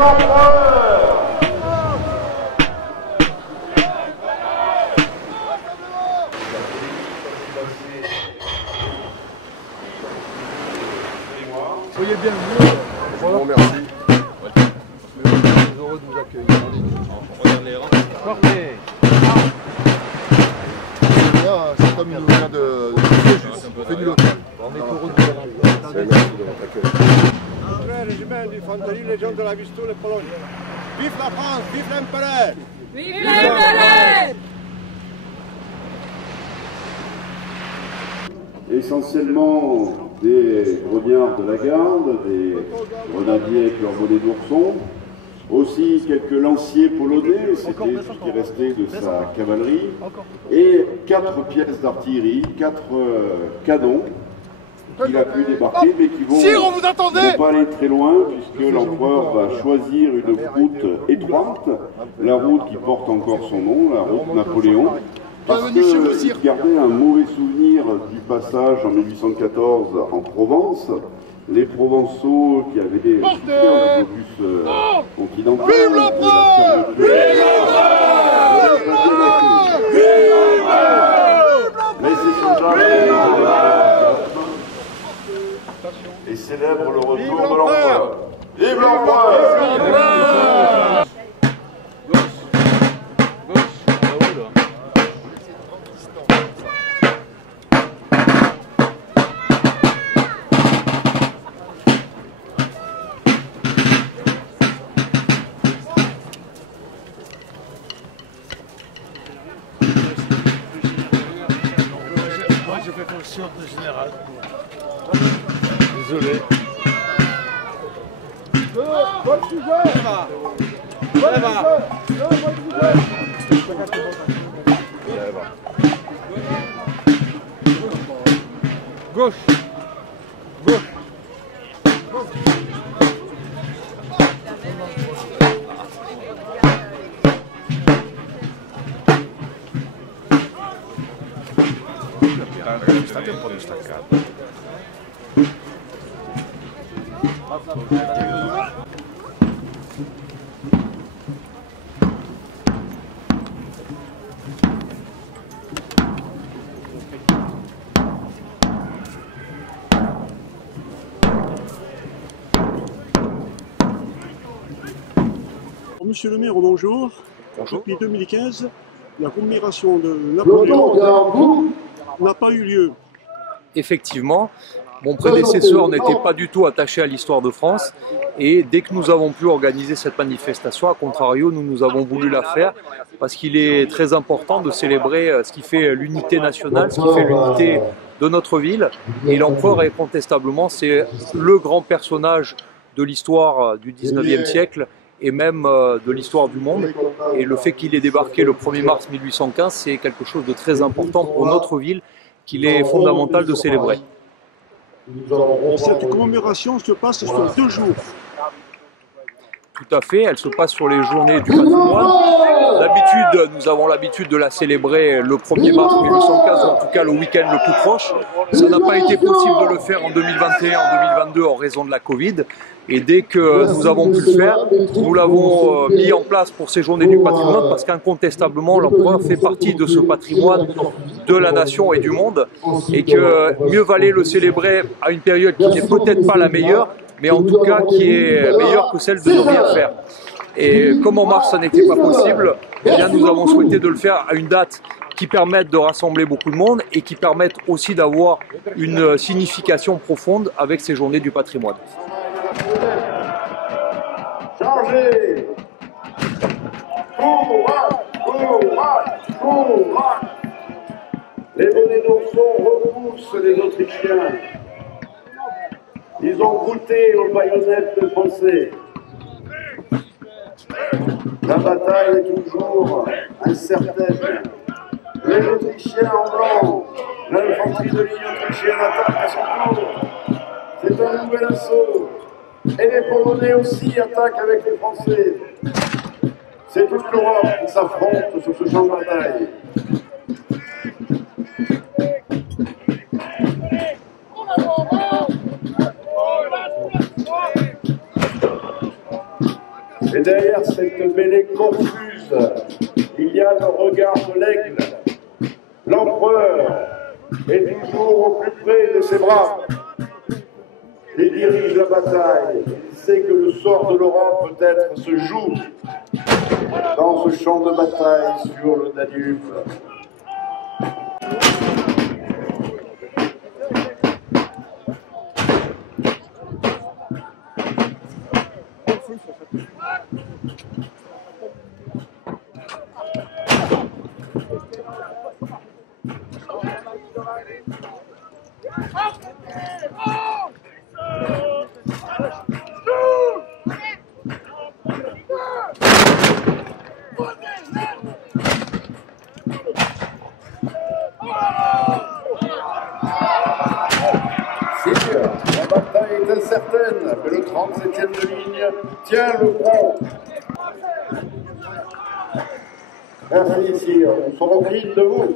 l'empereur! Soyez bienvenus. Je vous remercie. Nous sommes heureux de vous accueillir. On regarde les rangs. Parfait. C'est comme il nous vient de fait du local. On est heureux de vous accueillir. Merci de votre accueil. André, régiment d'infanterie, Légion de la Vistule, Pologne. Vive la France, vive l'Empereur! Vive l'Empereur! Essentiellement des grognards de la garde, des grenadiers avec leur bonnet d'ourson, aussi quelques lanciers polonais, c'était ce qui restait de sa cavalerie, et 4 pièces d'artillerie, 4 canons qu'il a pu débarquer, mais qui vont pas aller très loin, puisque l'empereur va choisir une route étroite, la route qui porte encore son nom, la route Napoléon, parce qu'il gardait un mauvais souvenir du passage en 1814 en Provence. Les Provençaux qui avaient subi un blocus continental. Vive l'empereur! Vive l'empereur! Mais ces soldats et célèbrent le retour de l'empereur. Vive l'empereur! J'ai fait fonction de général. Désolé. Bon sujet! Ça va! Gauche. Gauche. State un po' distaccato. Monsieur le maire, bonjour. Depuis 2015, la commémoration de L'automne Napoléon n'a pas eu lieu. Effectivement, mon prédécesseur n'était pas du tout attaché à l'histoire de France et dès que nous avons pu organiser cette manifestation, à contrario, nous avons voulu la faire parce qu'il est très important de célébrer ce qui fait l'unité nationale, ce qui fait l'unité de notre ville. Et l'empereur, incontestablement, c'est le grand personnage de l'histoire du 19e siècle et même de l'histoire du monde. Et le fait qu'il ait débarqué le 1er mars 1815, c'est quelque chose de très important pour notre ville qu'il est fondamental de célébrer. Cette commémoration se passe sur 2 jours. Tout à fait, elle se passe sur les journées du patrimoine. D'habitude, nous avons l'habitude de la célébrer le 1er mars 1815, en tout cas le week-end le plus proche. Ça n'a pas été possible de le faire en 2021, en 2022 en raison de la Covid. Et dès que nous avons pu le faire, nous l'avons mis en place pour ces journées du patrimoine parce qu'incontestablement, l'empereur fait partie de ce patrimoine de la nation et du monde et que mieux valait le célébrer à une période qui n'est peut-être pas la meilleure, mais en tout cas qui est meilleure que celle de ne rien faire. Et comme en mars, ça n'était pas possible, eh bien, nous avons souhaité de le faire à une date qui permette de rassembler beaucoup de monde et qui permette aussi d'avoir une signification profonde avec ces journées du patrimoine. Chargez! Courage! Les bonnets d'ourson repoussent les Autrichiens. Ils ont goûté aux baïonnettes des Français. La bataille est toujours incertaine. Les Autrichiens en blanc, l'infanterie de ligne autrichienne attaque à son tour. C'est un nouvel assaut. Et les Polonais aussi attaquent avec les Français. C'est toute l'Europe qui s'affronte sur ce champ de bataille. derrière cette mêlée confuse, il y a le regard de l'aigle. L'empereur est toujours au plus près de ses braves. Il dirige la bataille. Il sait que le sort de l'Europe peut-être se joue dans ce champ de bataille sur le Danube. La bataille est incertaine, mais le 37e de ligne tient le front. Merci, sire. Nous sommes dignes de vous.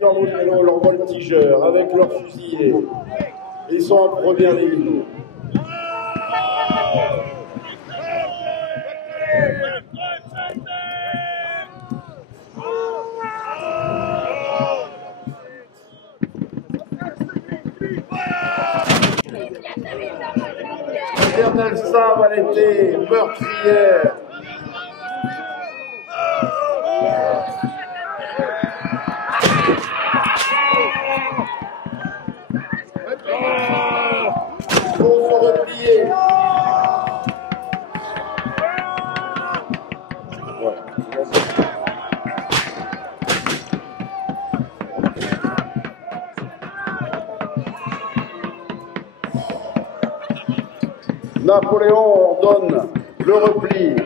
Leurs voltigeurs avec leurs fusiliers. Ils sont en première ligne. L'éternelle Saint a été meurtrière. Il faut se replier. Napoléon ordonne le repli.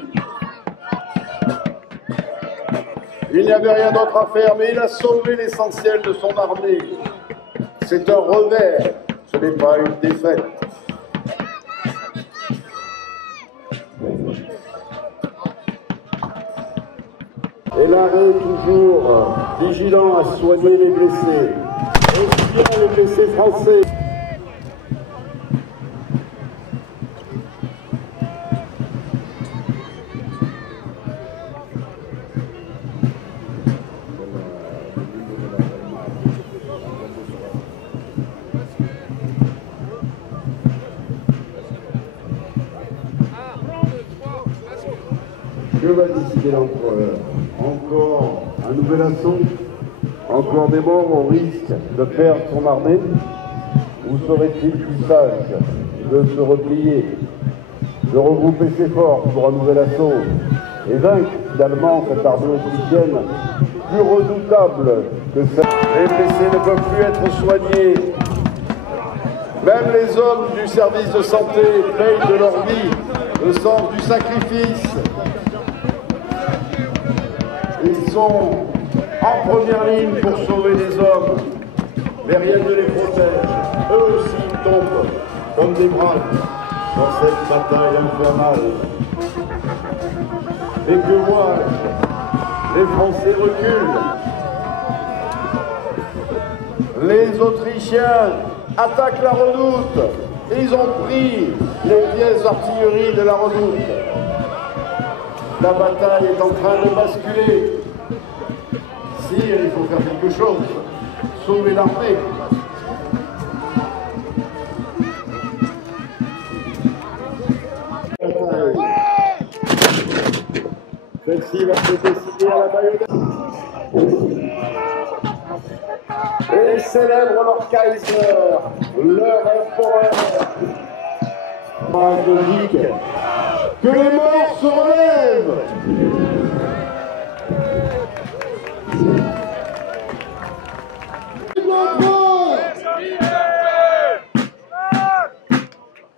Il n'y avait rien d'autre à faire, mais il a sauvé l'essentiel de son armée. C'est un revers, ce n'est pas une défaite. Et l'arrêt toujours vigilant à soigner les blessés, aussi bien les blessés français. Que va décider l'empereur? Encore un nouvel assaut? Encore des morts au risque de perdre son armée? Ou serait-il plus sage de se replier, de regrouper ses forces pour un nouvel assaut et vaincre finalement cette armée autrichienne plus redoutable que celle? Les blessés ne peuvent plus être soignés. Même les hommes du service de santé payent de leur vie le sens du sacrifice. Ils sont en première ligne pour sauver les hommes, mais rien ne les protège. Eux aussi tombent comme des braves dans cette bataille infernale. Et que vois-je? Les Français reculent. Les Autrichiens attaquent la redoute. Et ils ont pris les pièces d'artillerie de la redoute. La bataille est en train de basculer. Sire, il faut faire quelque chose. Sauver l'armée. Celle-ci va se décider à la baïonnette. Et ils célèbrent leur Kaiser, leur empereur. Logique. Que les morts se relèvent.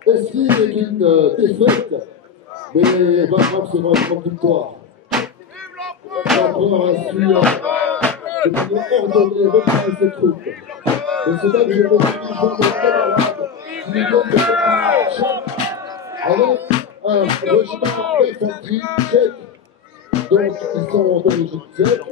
Ceci est une défaite, mais Vacram sera une grande victoire. L'empereur a su ordonner retirer ses troupes. Et c'est là que j'ai reçu un jour de camarades qui nous donnent de chèques avec un régiment d'infanterie tchèque. Donc ils sont d'origine tchèque.